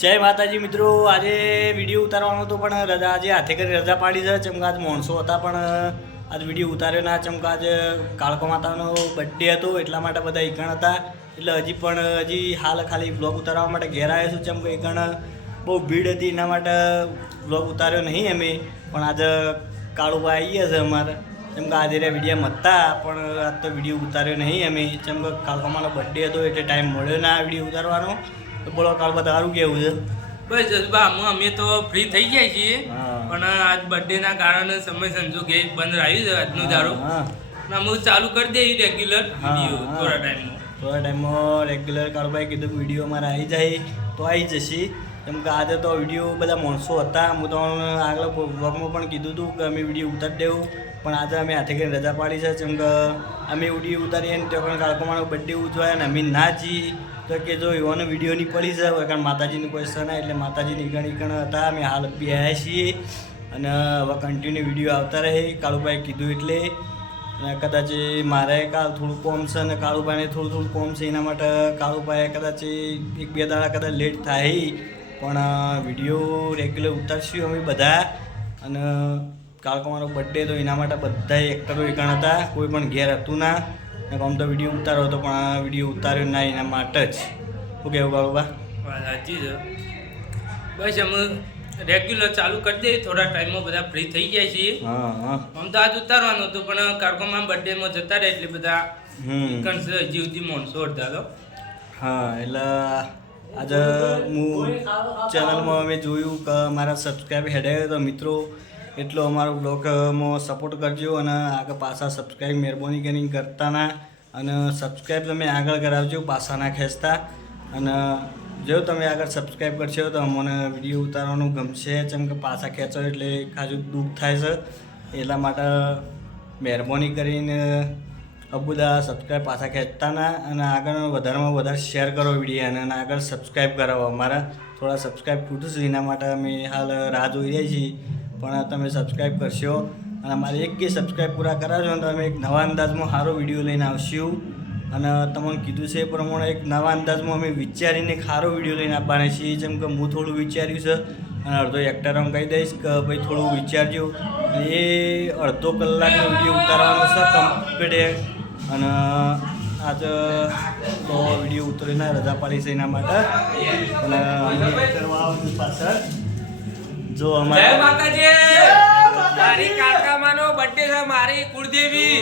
જય માતાજી મિત્રો, આજે વિડીયો ઉતારવાનો હતો પણ રજા આજે હાથે કરી રજા પાડી છે. ચમકા આજ માણસો હતા પણ આજ વિડીયો ઉતાર્યો ના. ચમકા આજ કાળકો માતાનો બર્થડે હતો એટલા માટે બધા એકણ હતા. એટલે હજી હાલ ખાલી બ્લોગ ઉતારવા માટે ઘેર આવ્યો છું. ચમકે એકણ બહુ ભીડ હતી એના માટે બ્લોગ ઉતાર્યો નહીં અમે. પણ આજે કાળુભાઈ આવી ગયા છે અમારે. ચમકે આજે વિડીયોમાં હતા પણ આજ તો વિડીયો ઉતાર્યો નહીં અમે. ચમકે કાળકોમાનો બર્થડે હતો એટલે ટાઈમ મળ્યો ના વિડીયો ઉતારવાનો. તો બોલો કાળબા તારું કેવું છે? બસ જસબા અમે તો ફ્રી થઈ ગયા છીએ પણ આજ બર્થડે ના કારણે સમય સંજોગે બંધ રહ્યું છે આજનો દાડો. અમે ચાલુ કરી દઈએ રેગ્યુલર વિડીયો થોડા ટાઈમમાં રેગ્યુલર કાળભાઈ કીધું કે વિડીયો અમારે આવી જાય તો આવી જશે. કેમ કે આજે તો વિડીયો બધા માણસો હતા. હું તો આગળ બ્લોગમાં પણ કીધું હતું કે અમે વિડીયો ઉતારી દેવું પણ આજે અમે હાથે કરીને રજા પાડી છે. કેમ કે અમે વિડીયો ઉતારીએ ને તો પણ કાળકોમાનો બર્થડે ઉજવાય ને અમે ના જઈએ તો કે જો એવાનો વિડીયો નહીં પડી જાય કારણ માતાજીની કોઈ સના એટલે માતાજીની ગણ હતા. અમે હાલ બી આવ્યા છીએ અને હવે કન્ટિન્યુ વિડીયો આવતા રહે કાળુભાઈ કીધું એટલે. કદાચ મારે કાલ થોડું કોમ છે અને કાળુભાઈને થોડું કોમ છે એના માટે કાળુભાઈ કદાચ 1-2 દાડા કદાચ લેટ થાય પણ વિડીયો રેગ્યુલર ઉતારશું અમે બધા. અને કાળકોમાનો બર્થડે તો એના માટે બધા એક્ટરો એકણ હતા, કોઈ પણ ઘેર હતું ના. આમ તો વિડીયો ઉતારો હતો પણ આ વિડીયો ઉતાર્યો ના એના માટે જ. શું કહેવું કાળુબા? સાચી છે. બસ અમે રેગ્યુલર ચાલુ કરી દઈએ થોડા ટાઈમમાં બધા ફ્રી થઈ જાય છીએ. આમ તો આજ ઉતારવાનું હતું પણ કાળકોમાં બર્થડેમાં જતા રહે એટલે બધા હજી સુધી માણસો અડધા તો. હા એટલે આજે હું ચેનલમાં અમે જોયું કે મારા સબસ્ક્રાઈબ હેડાયો તો મિત્રો એટલો અમારો બ્લોગમાં સપોર્ટ કરજો અને આગળ પાછા સબસ્ક્રાઈબ મહેરબાની કરીને કરતા ના. અને સબસ્ક્રાઈબ તમે આગળ કરાવજો પાછા ના ખેંચતા. અને જો તમે આગળ સબસ્ક્રાઈબ કરશો તો અમને વિડીયો ઉતારવાનું ગમશે. જેમ કે પાછા ખેંચો એટલે ખાસું દુઃખ થાય છે. એટલા માટે મહેરબાની કરીને બધા સબસ્ક્રાઈબ પાછા ખેંચતા ના. અને આગળ વધારેમાં વધારે શેર કરો વિડીયોને અને આગળ સબસ્ક્રાઈબ કરાવો. અમારા થોડા સબસ્ક્રાઈબ ખૂટશે એના માટે અમે હાલ રાહ જોઈ રહ્યા છીએ પણ તમે સબસ્ક્રાઈબ કરશો અને અમારે 1K સબસ્ક્રાઈબ પૂરા કરાવશો ને તો અમે એક નવા અંદાજમાં સારો વિડીયો લઈને આવશું. અને તમને કીધું છે એ પ્રમાણે એક નવા અંદાજમાં અમે વિચારીને સારો વિડીયો લઈને આપવાના છીએ. જેમ કે હું થોડું વિચાર્યું છે અને અડધો એક્ટરમાં કહી દઈશ કે ભાઈ થોડું વિચારજો. એ અડધો કલાકનો વિડીયો ઉતારવાનો છે કમ્પ્લીટ. અને આજે તો વિડીયો ઉતરીને રજા પાડી છે એના માટે. અને કરવા આવું પાછળ જો અમારે મારી કાકામાનો બર્થડે છે, મારી કુળદેવી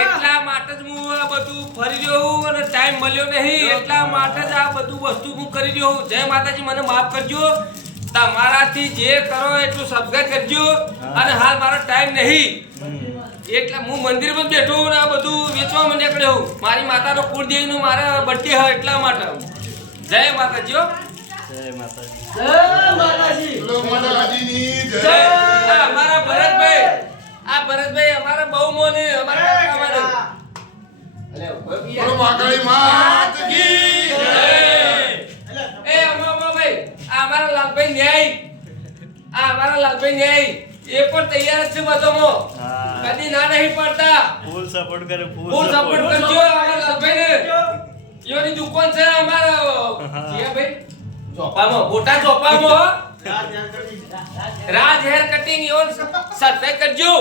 એટલા માટે જ હું આ બધું ફરી રહ્યો હું અને ટાઈમ મળ્યો નહીં એટલા માટે જ આ બધું વસ્તુ હું કરી રહ્યો હું. જય માતાજી, મને માફ કરજો. તમારાથી જે કરો એટલું સબસ્ક્રાઇબ કરજો. અને હાલ મારો ટાઈમ નહીં એટલે હું મંદિરમાં બેઠો ને આ બધું વેચવા મને નીકળ્યો હું. મારી માતાનો કુળદેવીનો મારા બર્થડે હોય એટલા માટે. જય માતાજી. જય માતાજી. અમારા ભરતભાઈ, આ ભરતભાઈ અમારા બહુ મોને અમારા કાકામાને. એ અમાભાઈ આ અમારા લાલભાઈ ન્યાય, આ અમારા લાલભાઈ ન્યાય એ પણ તૈયાર જ છે બધોમાં. કદી ના નહીં પડતા. ફૂલ સપોર્ટ કરે, ફૂલ સપોર્ટ કરજો અમારા લાલભાઈને. એની દુકાન છે અમારા ભાઈ ચોપામાં, મોટા ચોપામાં રાજ હેર કટિંગ એવો સબસ્ક્રાઇબ કરજો.